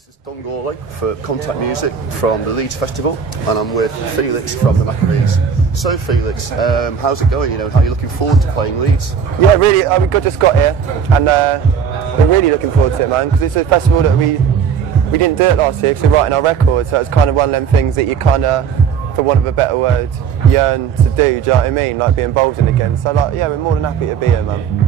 This is Don Gorley for Contact Music from the Leeds Festival, and I'm with Felix from the Maccabees. So Felix, how's it going? You know, how are you looking forward to playing Leeds? Yeah, really. We just got here, and we're really looking forward to it, man. Because it's a festival that we didn't do it last year because we're writing our record, so it's kind of one of them things that you kind of, for want of a better word, yearn to do. Do you know what I mean? Like be involved in again. So like, yeah, we're more than happy to be here, man.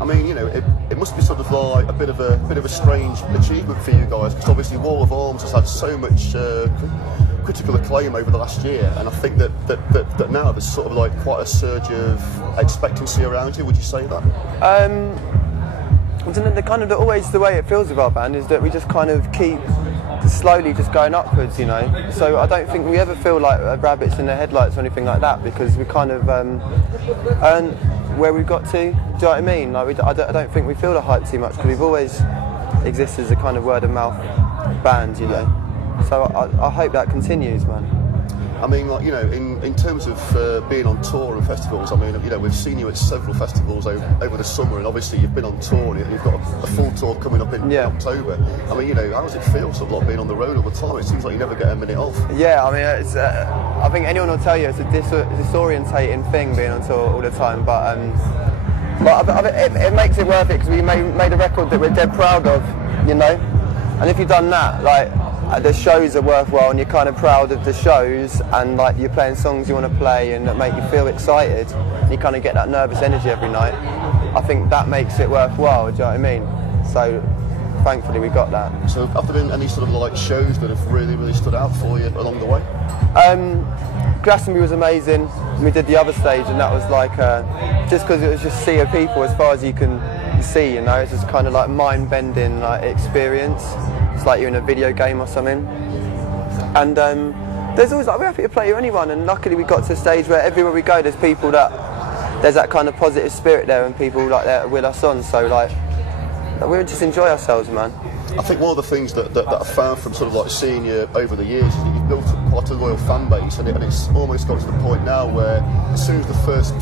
I mean, you know, it must be sort of like a bit of a strange achievement for you guys, because obviously Wall of Arms has had so much critical acclaim over the last year, and I think that now there's sort of like quite a surge of expectancy around you. Would you say that? Always the way it feels with our band is that we just kind of keep slowly just going upwards, you know. So I don't think we ever feel like rabbits in the headlights or anything like that, because we kind of earn where we've got to. Do you know what I mean? Like I don't think we feel the hype too much, because we've always existed as a kind of word of mouth band, you know. So I hope that continues, man. I mean, like, you know, in terms of being on tour and festivals, I mean, you know, we've seen you at several festivals over the summer, and obviously you've been on tour, and you've got a full tour coming up in October. I mean, you know, how does it feel sort of like being on the road all the time? It seems like you never get a minute off. Yeah, I mean, it's, I think anyone will tell you it's a disorientating thing being on tour all the time, but it makes it worth it, because we made a record that we're dead proud of, you know. And if you've done that, like, the shows are worthwhile, and you're kind of proud of the shows, and like you're playing songs you want to play and that make you feel excited, and you kind of get that nervous energy every night. I think that makes it worthwhile. Do you know what I mean? So thankfully we got that. So have there been any sort of like shows that have really stood out for you along the way? Glastonbury was amazing. We did the other stage, and that was like just because it was just a sea of people as far as you can see, you know. It's just kind of like mind-bending like experience. It's like you're in a video game or something. And there's always like, we're happy to play to anyone, and luckily we got to a stage where everywhere we go there's people there's that kind of positive spirit there, and people like that with us on, so like we just enjoy ourselves, man. I think one of the things that I found from sort of like seeing you over the years is that you've built up quite a loyal fan base, and it's almost got to the point now where as soon as the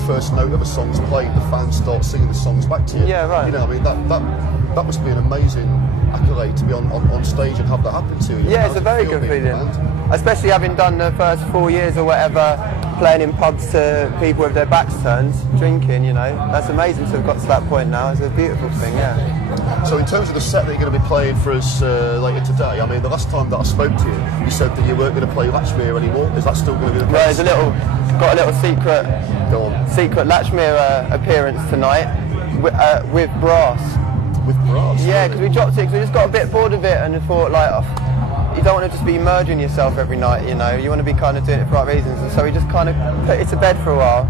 first note of a song's played, the fans start singing the songs back to you. Yeah, right. You know, I mean, that must be an amazing accolade to be on stage and have that happen to you. Yeah, it's a very good feeling, especially having done the first 4 years or whatever playing in pubs to people with their backs turned, drinking, you know. That's amazing to have got to that point now. It's a beautiful thing, yeah. So in terms of the set that you're going to be playing for us later today, I mean, the last time that I spoke to you, you said that you weren't going to play Latchmere anymore. Is that still going to be the case? Well, got a little secret Latchmere appearance tonight with brass. With brass? Yeah, because we dropped it because we just got a bit bored of it, and thought like, you don't want to just be murdering yourself every night, you know. You want to be kind of doing it for right reasons, and so we just kind of put it to bed for a while,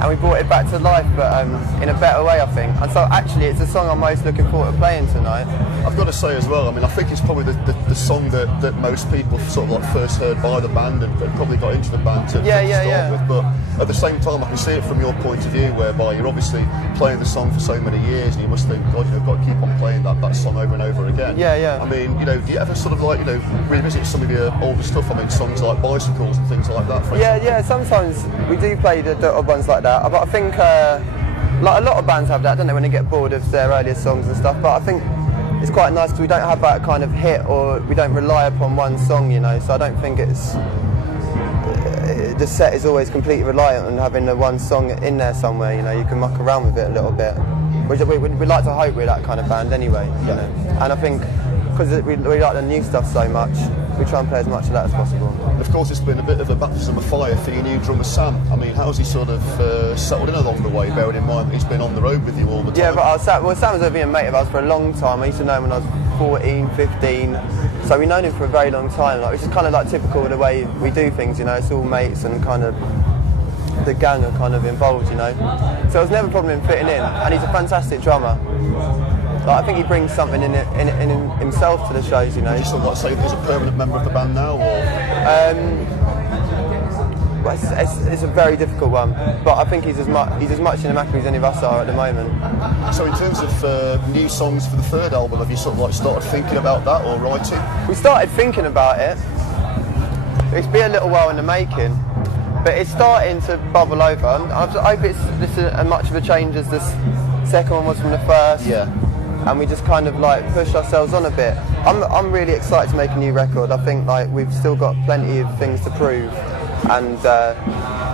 and we brought it back to life, but in a better way, I think. And so actually it's the song I'm most looking forward to playing tonight. I've got to say as well, I mean, I think it's probably the song that most people sort of like first heard by the band, and probably got into the band to start with. But at the same time, I can see it from your point of view, whereby you're obviously playing the song for so many years, and you must think, God, you've got to keep on playing that song over and over again. Yeah, yeah. I mean, you know, do you ever sort of like, you know, revisit some of your older stuff? I mean, songs like Bicycles and things like that, for example. Yeah, sometimes we do play the odd ones like that, but I think like a lot of bands have that, don't they, when they get bored of their earlier songs and stuff. But I think it's quite nice because we don't have that kind of hit, or we don't rely upon one song, you know. So I don't think it's the set is always completely reliant on having the one song in there somewhere. You know, you can muck around with it a little bit. We like to hope we're that kind of band anyway, you know. And I think because we like the new stuff so much, we try and play as much of that as possible. And of course, it's been a bit of a baptism of fire for your new drummer Sam. I mean, how's he sort of settled in along the way, bearing in mind that he's been on the road with you all the time? Yeah, but Sam's been a mate of ours for a long time. I used to know him when I was 14, 15, so we've known him for a very long time, like, which is kind of like typical of the way we do things, you know. It's all mates, and kind of the gang are kind of involved, you know. So it was never a problem in fitting in, and he's a fantastic drummer. Like, I think he brings something in himself to the shows, you know. Would you still like to say that he's a permanent member of the band now, or? Well, it's a very difficult one, but I think he's as much in the Maccabees as any of us are at the moment. So in terms of new songs for the third album, have you sort of like started thinking about that or writing? We started thinking about it. It's been a little while in the making, but it's starting to bubble over. I hope it's as much of a change as this second one was from the first. Yeah. And we just kind of like pushed ourselves on a bit. I'm really excited to make a new record. I think like we've still got plenty of things to prove, and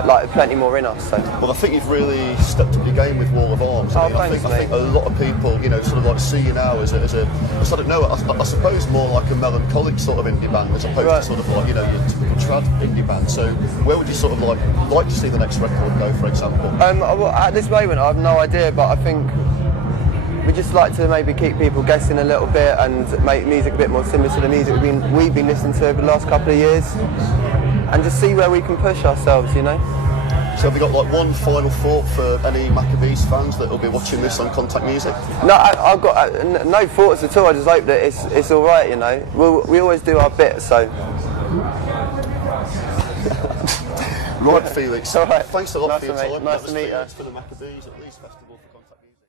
like plenty more in us. So. Well, I think you've really stepped up your game with Wall of Arms. I think a lot of people, you know, sort of like see you now as a I don't know, I suppose more like a melancholic sort of indie band as opposed to sort of like, you know, your typical trad indie band. So where would you sort of like to see the next record go, for example? Well, at this moment, I have no idea, but I think we just like to maybe keep people guessing a little bit and make music a bit more similar to the music we've been listening to over the last couple of years, and just see where we can push ourselves, you know. So have you got like one final thought for any Maccabees fans that will be watching this on Contact Music? No, I've got no thoughts at all. I just hope that it's all right, you know. We always do our bit, so. Right, Felix. All right. Thanks a lot for your time. Nice to meet you. For the Maccabees at Leeds Festival for Contact Music.